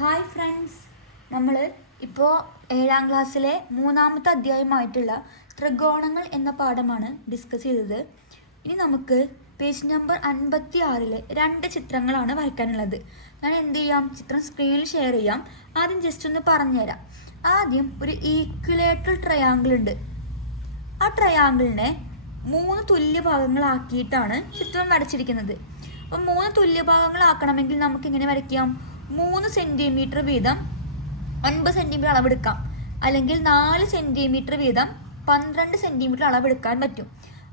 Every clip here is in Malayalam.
ഹായ് ഫ്രണ്ട്സ്, നമ്മൾ ഇപ്പോൾ 7ാം ക്ലാസ്സിലെ 3ാമത്തെ അധ്യായമായിട്ടുള്ള ത്രികോണങ്ങൾ എന്ന പാഠമാണ് ഡിസ്കസ് ചെയ്തത്. ഇനി നമുക്ക് പേജ് നമ്പർ 56-ലെ 2 ചിത്രങ്ങളാണ് വരയ്ക്കാനുള്ളത്. ഞാൻ എന്ത് ചെയ്യാം, ചിത്രം സ്ക്രീനിൽ ഷെയർ ചെയ്യാം. ആദ്യം ജസ്റ്റ് ഒന്ന് പറഞ്ഞുതരാം. ആദ്യം ഒരു ഈക്വലേറ്റർ ട്രയാങ്കിൾ ഉണ്ട്. ആ ട്രയാങ്കിളിനെ 3 തുല്യ ഭാഗങ്ങളാക്കിയിട്ടാണ് ചിത്രം വരച്ചിരിക്കുന്നത്. അപ്പം 3 തുല്യ ഭാഗങ്ങളാക്കണമെങ്കിൽ നമുക്ക് എങ്ങനെ വരയ്ക്കാം? 3 സെൻറ്റിമീറ്റർ വീതം 9 സെൻറ്റിമീറ്റർ അളവെടുക്കാം, അല്ലെങ്കിൽ 4 സെൻറ്റിമീറ്റർ വീതം 12 സെൻറ്റിമീറ്റർ അളവെടുക്കാൻ പറ്റും.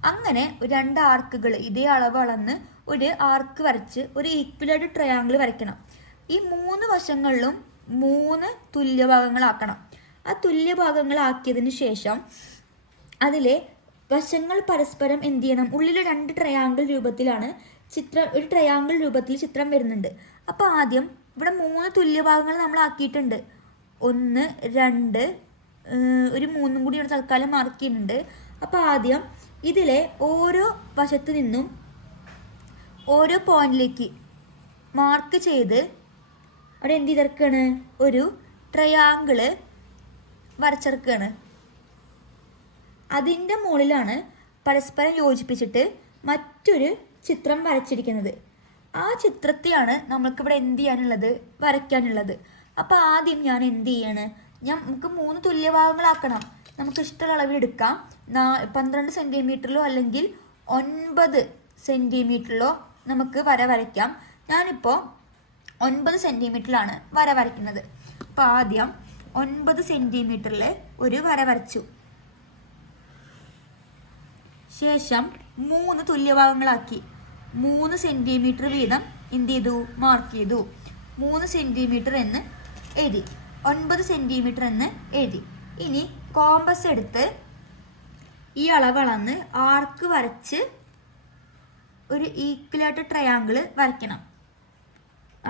അങ്ങനെ 2 ആർക്കുകൾ ഇതേ അളവ് അളന്ന് ഒരു ആർക്ക് വരച്ച് ഒരു ഈക്വലേറ്റർ ട്രയാങ്കിൾ വരയ്ക്കണം. ഈ 3 വശങ്ങളിലും 3 തുല്യ ഭാഗങ്ങളാക്കണം. ആ തുല്യ ഭാഗങ്ങളാക്കിയതിന് ശേഷം അതിലെ വശങ്ങൾ പരസ്പരം എന്ത് ചെയ്യണം? ഉള്ളിൽ 2 ട്രയാങ്കിൾ രൂപത്തിലാണ് ഒരു ട്രയാങ്കിൾ രൂപത്തിൽ ചിത്രം വരുന്നുണ്ട്. അപ്പോൾ ആദ്യം ഇവിടെ 3 തുല്യ ഭാഗങ്ങൾ നമ്മൾ ആക്കിയിട്ടുണ്ട്. 1, 2, ഒരു 3 കൂടി ഇവിടെ തൽക്കാലം മാർക്ക് ചെയ്യുന്നുണ്ട്. അപ്പോൾ ആദ്യം ഇതിലെ ഓരോ വശത്തു നിന്നും ഓരോ പോയിന്റിലേക്ക് മാർക്ക് ചെയ്ത് അവിടെ എന്ത് ചെയ്തെടുക്കുകയാണ്? ഒരു ട്രയാങ്കിള് വരച്ചെടുക്കുകയാണ്. അതിൻ്റെ മുകളിലാണ് പരസ്പരം യോജിപ്പിച്ചിട്ട് മറ്റൊരു ചിത്രം വരച്ചിരിക്കുന്നത്. ആ ചിത്രത്തെയാണ് നമ്മൾക്കിവിടെ എന്ത് ചെയ്യാനുള്ളത്? വരയ്ക്കാനുള്ളത്. അപ്പോൾ ആദ്യം ഞാൻ എന്ത് ചെയ്യാണ്? നമുക്ക് 3 തുല്യ ഭാഗങ്ങളാക്കണം. നമുക്ക് ഇഷ്ടമുള്ള അളവിലെടുക്കാം. 12 സെൻറ്റിമീറ്ററിലോ അല്ലെങ്കിൽ 9 സെൻറ്റിമീറ്ററിലോ നമുക്ക് വര വരയ്ക്കാം. ഞാനിപ്പോൾ 9 സെൻറ്റിമീറ്ററിലാണ് വര വരയ്ക്കുന്നത്. അപ്പോൾ ആദ്യം 9 സെൻറ്റിമീറ്ററിൽ ഒരു വര വരച്ചു. ശേഷം 3 തുല്യ ഭാഗങ്ങളാക്കി 3 സെൻറ്റിമീറ്റർ വീതം എന്ത് ചെയ്തു? മാർക്ക് ചെയ്തു. 3 സെൻറ്റിമീറ്റർ എന്ന് എഴുതി, 9 സെൻറ്റിമീറ്റർ എന്ന് എഴുതി. ഇനി കോമ്പസ് എടുത്ത് ഈ അളവളന്ന് ആർക്ക് വരച്ച് ഒരു ഈക്വലേറ്റർ ട്രയാങ്കിൾ വരയ്ക്കണം.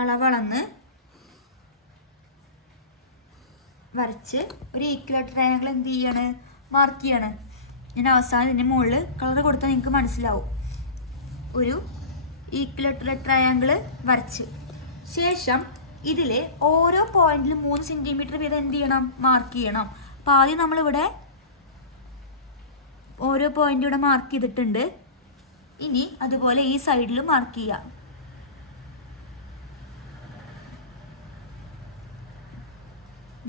അളവളന്ന് വരച്ച് ഒരു ഈക്വലേറ്റർ ട്രയാങ്കിൾ എന്ത് ചെയ്യാണ്? മാർക്ക് ചെയ്യാണ്. ഞാൻ അവസാനം ഇതിൻ്റെ മുകളിൽ കളർ കൊടുത്താൽ നിങ്ങൾക്ക് മനസ്സിലാവും. ഒരു ഈക്വലേറ്റർ ട്രയാങ്കിൾ വരച്ച് ശേഷം ഇതിലെ ഓരോ പോയിന്റിലും 3 സെൻറ്റിമീറ്റർ വീതം എന്ത് ചെയ്യണം? മാർക്ക് ചെയ്യണം. അപ്പോൾ ആദ്യം നമ്മളിവിടെ ഓരോ പോയിന്റ് ഇവിടെ മാർക്ക് ചെയ്തിട്ടുണ്ട്. ഇനി അതുപോലെ ഈ സൈഡിൽ മാർക്ക് ചെയ്യാം.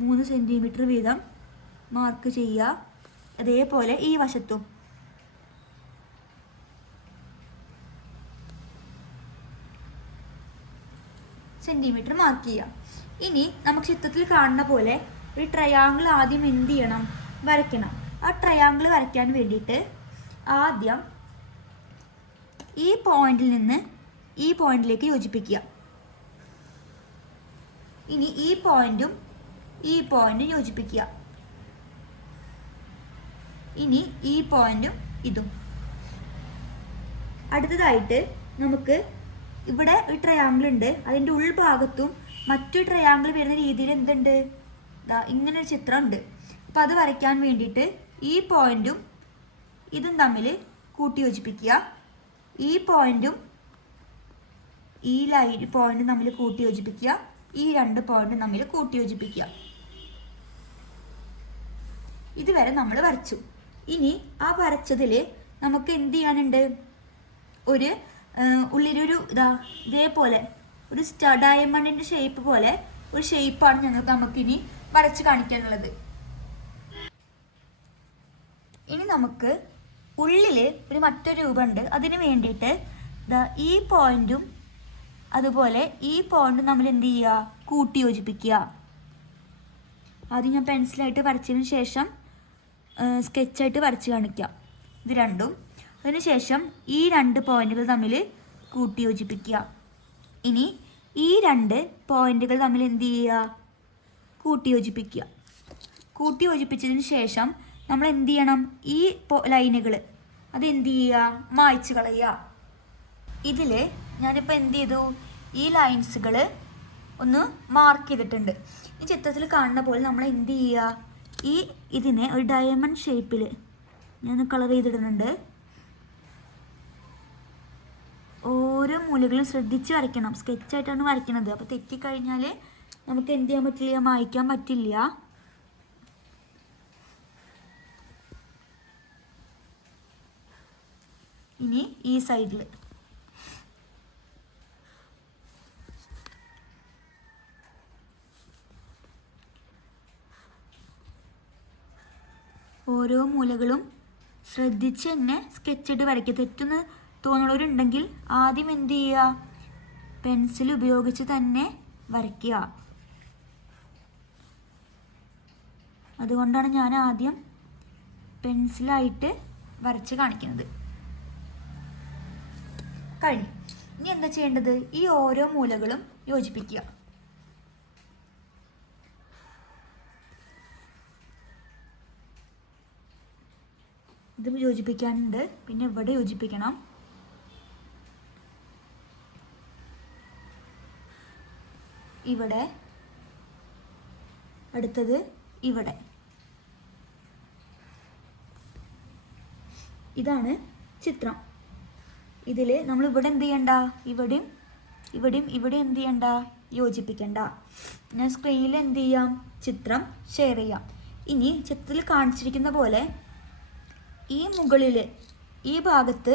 മൂന്ന് സെൻറ്റിമീറ്റർ വീതം മാർക്ക് ചെയ്യുക. അതേപോലെ ഈ വശത്തും സെൻറ്റിമീറ്റർ മാർക്ക് ചെയ്യാം. ഇനി നമുക്ക് ചിത്രത്തിൽ കാണുന്ന പോലെ ഒരു ട്രയാങ്കിൾ ആദ്യം എന്ത് ചെയ്യണം? വരയ്ക്കണം. ആ ട്രയാങ്കിൾ വരയ്ക്കാൻ വേണ്ടിയിട്ട് ആദ്യം ഈ പോയിന്റിൽ നിന്ന് ഈ പോയിന്റിലേക്ക് യോജിപ്പിക്കുക. ഇനി ഈ പോയിന്റും ഈ പോയിന്റും യോജിപ്പിക്കുക. ഇനി ഈ പോയിന്റും ഇതും. അടുത്തതായിട്ട് നമുക്ക് ഇവിടെ ഒരു ട്രയാങ്കിൾ ഉണ്ട്. അതിൻ്റെ ഉൾഭാഗത്തും മറ്റൊരു ട്രയാങ്കിൾ വരുന്ന രീതിയിൽ എന്തുണ്ട്? ഇങ്ങനൊരു ചിത്രം ഉണ്ട്. അപ്പോൾ അത് വരയ്ക്കാൻ വേണ്ടിയിട്ട് ഈ പോയിന്റും ഇതും തമ്മിൽ കൂട്ടി യോജിപ്പിക്കുക. ഈ പോയിന്റും ഈ പോയിന്റും തമ്മിൽ കൂട്ടി യോജിപ്പിക്കുക. ഈ 2 പോയിന്റും തമ്മിൽ കൂട്ടി യോജിപ്പിക്കുക. ഇതുവരെ നമ്മൾ വരച്ചു. ഇനി ആ വരച്ചതിൽ നമുക്ക് എന്ത് ചെയ്യാനുണ്ട്? ഒരു ഉള്ളിലൊരു ഇതേപോലെ ഒരു ഡയമണ്ടിൻ്റെ ഷേപ്പ് പോലെ ഒരു ഷേപ്പാണ് നമുക്കിനി വരച്ച് കാണിക്കാനുള്ളത്. ഇനി നമുക്ക് ഉള്ളിൽ ഒരു മറ്റൊരു രൂപമുണ്ട്. അതിന് വേണ്ടിയിട്ട് ഈ പോയിന്റും അതുപോലെ ഈ പോയിന്റും നമ്മൾ എന്ത് ചെയ്യുക? കൂട്ടി യോജിപ്പിക്കുക. ആദ്യം ഞാൻ പെൻസിലായിട്ട് വരച്ചതിന് ശേഷം സ്കെച്ചായിട്ട് വരച്ച് കാണിക്കാം. ഇത് രണ്ടും. അതിനുശേഷം ഈ 2 പോയിന്റുകൾ തമ്മിൽ കൂട്ടി യോജിപ്പിക്കുക. ഇനി ഈ 2 പോയിന്റുകൾ തമ്മിൽ എന്ത് ചെയ്യുക? കൂട്ടി യോജിപ്പിക്കുക. കൂട്ടി യോജിപ്പിച്ചതിന് ശേഷം നമ്മൾ എന്ത് ചെയ്യണം? ഈ ലൈനുകൾ അത് എന്ത് ചെയ്യുക? മായ്ച്ച് കളയുക. ഇതിൽ ഞാനിപ്പോൾ എന്ത് ചെയ്തു? ഈ ലൈൻസുകൾ ഒന്ന് മാർക്ക് ചെയ്തിട്ടുണ്ട്. ഈ ചിത്രത്തിൽ കാണുന്ന പോലെ നമ്മൾ എന്ത് ചെയ്യുക? ഇതിനെ ഒരു ഡയമണ്ട് ഷേപ്പിൽ ഞാൻ കളർ ചെയ്തിടുന്നുണ്ട്. ഓരോ മൂലകളും ശ്രദ്ധിച്ച് വരയ്ക്കണം. സ്കെച്ചായിട്ടാണ് വരയ്ക്കുന്നത്. അപ്പോൾ തെറ്റിക്കഴിഞ്ഞാൽ നമുക്ക് എന്ത് ചെയ്യാൻ പറ്റില്ല, മായ്ക്കാൻ പറ്റില്ല. ഇനി ഈ സൈഡിൽ ഓരോ മൂലകളും ശ്രദ്ധിച്ച് തന്നെ സ്കെച്ചിട്ട് വരയ്ക്കുക. തെറ്റെന്ന് തോന്നുന്നവരുണ്ടെങ്കിൽ ആദ്യം എന്ത് ചെയ്യുക, പെൻസിൽ ഉപയോഗിച്ച് തന്നെ വരയ്ക്കുക. അതുകൊണ്ടാണ് ഞാൻ ആദ്യം പെൻസിലായിട്ട് വരച്ച് കാണിക്കുന്നത്. കഴിഞ്ഞു. ഇനി എന്താ ചെയ്യേണ്ടത്, ഈ ഓരോ മൂലകളും യോജിപ്പിക്കുക. ഇത് യോജിപ്പിക്കാനുണ്ട്, പിന്നെ ഇവിടെ യോജിപ്പിക്കണം. ഇവിടെ, അടുത്തത് ഇവിടെ. ഇതാണ് ചിത്രം. ഇതിൽ നമ്മൾ ഇവിടെ എന്ത് ചെയ്യണ്ട, ഇവിടെയും ഇവിടെയും ഇവിടെ എന്ത് ചെയ്യണ്ട, യോജിപ്പിക്കണ്ട. ഞാൻ സ്ക്രീനിൽ എന്ത് ചെയ്യാം, ചിത്രം ഷെയർ ചെയ്യാം. ഇനി ചിത്രത്തിൽ കാണിച്ചിരിക്കുന്ന പോലെ ഈ മുകളിൽ ഈ ഭാഗത്ത്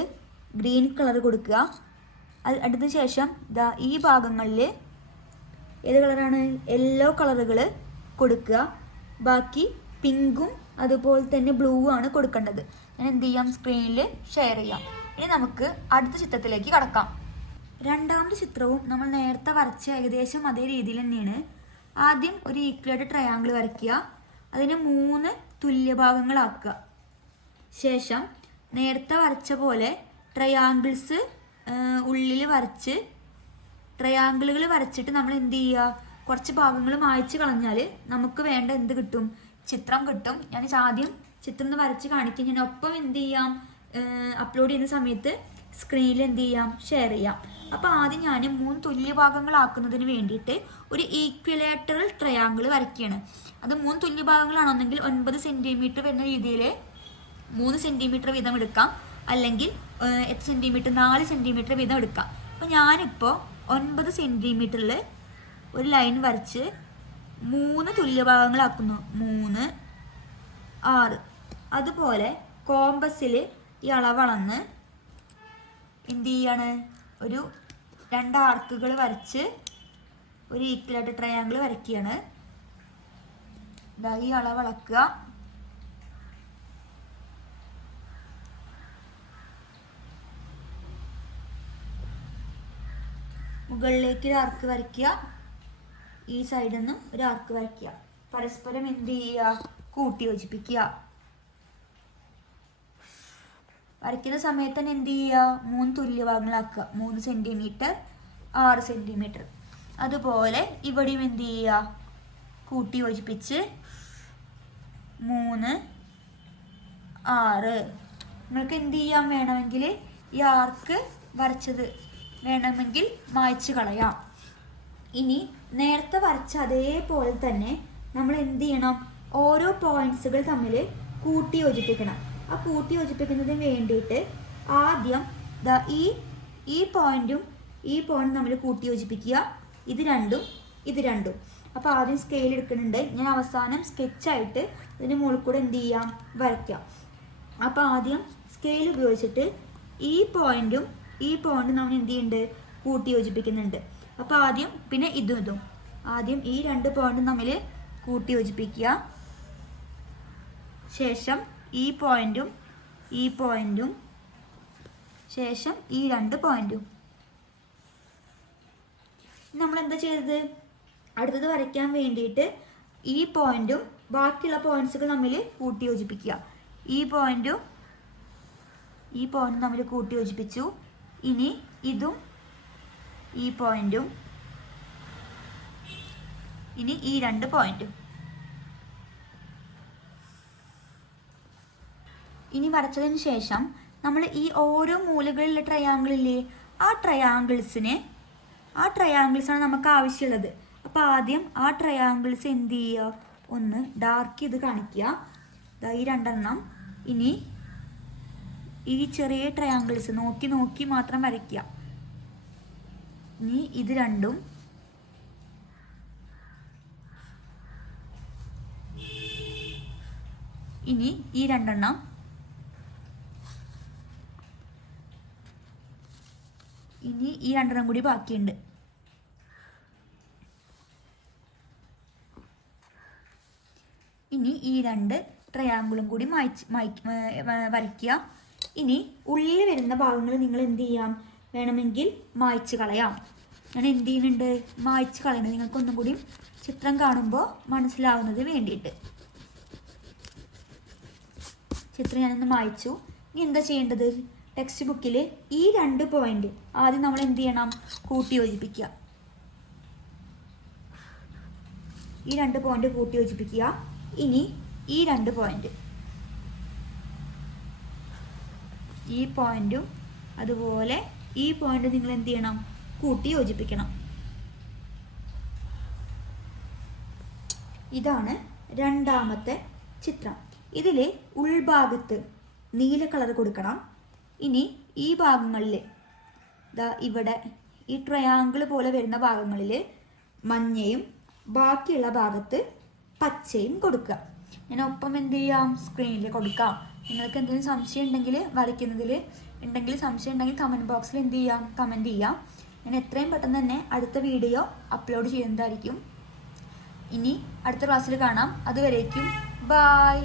ഗ്രീൻ കളർ കൊടുക്കുക. അടുത്ത ശേഷം ദാ ഈ ഭാഗങ്ങളിൽ ഏത് കളറാണ്, യെല്ലോ കളറുകൾ കൊടുക്കുക. ബാക്കി പിങ്കും അതുപോലെ തന്നെ ബ്ലൂ ആണ് കൊടുക്കേണ്ടത്. ഞാൻ എന്ത് ചെയ്യാം, സ്ക്രീനിൽ ഷെയർ ചെയ്യാം. ഇനി നമുക്ക് അടുത്ത ചിത്രത്തിലേക്ക് കടക്കാം. രണ്ടാമത്തെ ചിത്രവും നമ്മൾ നേരത്തെ വരച്ച ഏകദേശം അതേ രീതിയിൽ തന്നെയാണ്. ആദ്യം ഒരു ഈക്വലായിട്ട് ട്രയാങ്കിൾ വരയ്ക്കുക. അതിനെ 3 തുല്യഭാഗങ്ങളാക്കുക. ശേഷം നേരത്തെ വരച്ച പോലെ ട്രയാങ്കിൾസ് ഉള്ളിൽ വരച്ച് ട്രയാങ്കിളുകൾ വരച്ചിട്ട് നമ്മൾ എന്ത് ചെയ്യുക, കുറച്ച് ഭാഗങ്ങൾ മായ്ച്ച് കളഞ്ഞാൽ നമുക്ക് വേണ്ട എന്ത് കിട്ടും, ചിത്രം കിട്ടും. ഞാൻ ആദ്യം ചിത്രം ഒന്ന് വരച്ച് കാണിക്കും. ഞാൻ ഒപ്പം എന്ത് ചെയ്യാം, അപ്ലോഡ് ചെയ്യുന്ന സമയത്ത് സ്ക്രീനിൽ എന്ത് ചെയ്യാം, ഷെയർ ചെയ്യാം. അപ്പോൾ ആദ്യം ഞാൻ 3 തുല്യ ഭാഗങ്ങളാക്കുന്നതിന് വേണ്ടിയിട്ട് ഒരു ഈക്വലേറ്ററൽ ട്രയാങ്കിൾ വരയ്ക്കുകയാണ്. അത് 3 തുല്യ ഭാഗങ്ങളാണെന്നെങ്കിൽ 9 സെൻറ്റിമീറ്റർ വരുന്ന രീതിയിൽ 3 സെൻറ്റിമീറ്റർ വീതം എടുക്കാം, അല്ലെങ്കിൽ എത്ര സെൻറ്റിമീറ്റർ, 4 സെൻറ്റിമീറ്റർ വീതം എടുക്കാം. അപ്പോൾ ഞാനിപ്പോൾ 9 സെൻറ്റിമീറ്ററിൽ ഒരു ലൈൻ വരച്ച് 3 തുല്യഭാഗങ്ങളാക്കുന്നു. 3, 6. അതുപോലെ കോമ്പസിൽ ഈ അളവളന്ന് എന്ത് ചെയ്യാണ്, ഒരു 2 ആർക്കുകൾ വരച്ച് ഒരു ഈക്വലായിട്ട് ട്രയാങ്കിൾ വരയ്ക്കുകയാണ്. ഈ അളവളക്കുക. മുകളിലേക്ക് ഒരു ആർക്ക് വരയ്ക്കുക, ഈ സൈഡിൽ നിന്നും ഒരു ആർക്ക് വരയ്ക്കുക. പരസ്പരം എന്ത് ചെയ്യുക, കൂട്ടി യോജിപ്പിക്കുക. വരയ്ക്കുന്ന സമയത്ത് തന്നെ എന്ത് ചെയ്യുക, 3 തുല്യഭാഗങ്ങളാക്കുക. 3 സെൻറ്റിമീറ്റർ, 6 സെൻറ്റിമീറ്റർ. അതുപോലെ ഇവിടെയും എന്ത് ചെയ്യുക, കൂട്ടി യോജിപ്പിച്ച് 3, 6. നിങ്ങൾക്ക് എന്ത് ചെയ്യാൻ വേണമെങ്കിൽ ഈ ആർക്ക് വരച്ചത് വേണമെങ്കിൽ മായ്ച്ച് കളയാം. ഇനി നേരത്തെ വരച്ച അതേപോലെ തന്നെ നമ്മൾ എന്ത് ചെയ്യണം, ഓരോ പോയിന്റ്സുകൾ തമ്മിൽ കൂട്ടി യോജിപ്പിക്കണം. ആ കൂട്ടി യോജിപ്പിക്കുന്നതിന് വേണ്ടിയിട്ട് ആദ്യം ഈ പോയിന്റും ഈ പോയിന്റും തമ്മിൽ കൂട്ടി യോജിപ്പിക്കുക. ഇത് രണ്ടും. അപ്പോൾ ആദ്യം സ്കെയിൽ എടുക്കുന്നുണ്ട്. ഞാൻ അവസാനം സ്കെച്ചായിട്ട് ഇതിൻ്റെ മുകളിൽ കൂടെ എന്ത് ചെയ്യാം, വരയ്ക്കാം. അപ്പോൾ ആദ്യം സ്കെയിൽ ഉപയോഗിച്ചിട്ട് ഈ പോയിന്റും നമ്മൾ എന്ത് ചെയ്യുന്നുണ്ട്, കൂട്ടി യോജിപ്പിക്കുന്നുണ്ട്. അപ്പോൾ ആദ്യം പിന്നെ ഇതും ആദ്യം ഈ 2 പോയിന്റും തമ്മിൽ കൂട്ടി യോജിപ്പിക്കുക. ശേഷം ഈ പോയിന്റും ശേഷം ഈ 2 പോയിന്റും. നമ്മൾ എന്താ ചെയ്തത്, അടുത്തത് വരയ്ക്കാൻ വേണ്ടിയിട്ട് ഈ പോയിന്റും ബാക്കിയുള്ള പോയിന്റ്സുകൾ തമ്മിൽ കൂട്ടി യോജിപ്പിക്കുക. ഈ പോയിന്റും തമ്മിൽ കൂട്ടി യോജിപ്പിച്ചു. ഇനി ഇതും ഈ പോയിന്റും, ഇനി ഈ 2 പോയിന്റും. ഇനി വരച്ചതിന് ശേഷം നമ്മൾ ഈ ഓരോ മൂലകളിലുള്ള ട്രയാങ്കിളില്ലേ, ആ ട്രയാങ്കിൾസാണ് നമുക്ക് ആവശ്യമുള്ളത്. അപ്പോൾ ആദ്യം ആ ട്രയാങ്കിൾസ് എന്ത് ചെയ്യുക, ഒന്ന് ഡാർക്ക് ചെയ്ത് കാണിക്കുക. ഈ 2 ഇനി ഈ ചെറിയ ട്രയാങ്കിൾസ് നോക്കി മാത്രം വരയ്ക്കുക. ഇനി ഇത് 2 ഇനി ഈ രണ്ടെണ്ണം കൂടി ബാക്കിയുണ്ട്. ഇനി ഈ രണ്ട് ട്രയാങ്കിളും കൂടി വരയ്ക്കുക. ഇനി ഉള്ളിൽ വരുന്ന ഭാഗങ്ങൾ നിങ്ങൾ എന്ത് ചെയ്യാം, വേണമെങ്കിൽ മായ്ച്ച് കളയാം. ഞാൻ എന്ത് ചെയ്യുന്നുണ്ട്, മായ്ച്ച് കളയുന്നത് നിങ്ങൾക്കൊന്നും കൂടി ചിത്രം കാണുമ്പോൾ മനസ്സിലാവുന്നത് വേണ്ടിയിട്ട്. ചിത്രം ഞാനൊന്ന് മായ്ച്ചു. ഇനി എന്താ ചെയ്യേണ്ടത്, ടെക്സ്റ്റ് ബുക്കിൽ ഈ 2 പോയിന്റ് ആദ്യം നമ്മൾ എന്ത് ചെയ്യണം, കൂട്ടി യോജിപ്പിക്കുക. ഈ 2 പോയിന്റ് കൂട്ടി യോജിപ്പിക്കുക. ഇനി ഈ 2 പോയിന്റ്, ഈ പോയിന്റും അതുപോലെ ഈ പോയിന്റ് നിങ്ങൾ എന്ത് ചെയ്യണം, കൂട്ടി യോജിപ്പിക്കണം. ഇതാണ് രണ്ടാമത്തെ ചിത്രം. ഇതിൽ ഉൾഭാഗത്ത് നീല കളർ കൊടുക്കണം. ഇനി ഈ ഭാഗങ്ങളിൽ ഇവിടെ ഈ ട്രയാങ്കിൾ പോലെ വരുന്ന ഭാഗങ്ങളിൽ മഞ്ഞയും ബാക്കിയുള്ള ഭാഗത്ത് പച്ചയും കൊടുക്കുക. ഞാൻ ഒപ്പം എന്ത് ചെയ്യാം, സ്ക്രീനിൽ കൊടുക്കാം. നിങ്ങൾക്ക് എന്തെങ്കിലും സംശയം ഉണ്ടെങ്കിൽ, വരയ്ക്കുന്നതിൽ സംശയം ഉണ്ടെങ്കിൽ കമൻറ്റ് ബോക്സിൽ എന്ത് ചെയ്യാം, കമൻറ്റ് ചെയ്യാം. ഞാൻ എത്രയും പെട്ടെന്ന് തന്നെ അടുത്ത വീഡിയോ അപ്ലോഡ് ചെയ്യുന്നതായിരിക്കും. ഇനി അടുത്ത ക്ലാസ്സിൽ കാണാം. അതുവരേക്കും ബായ്.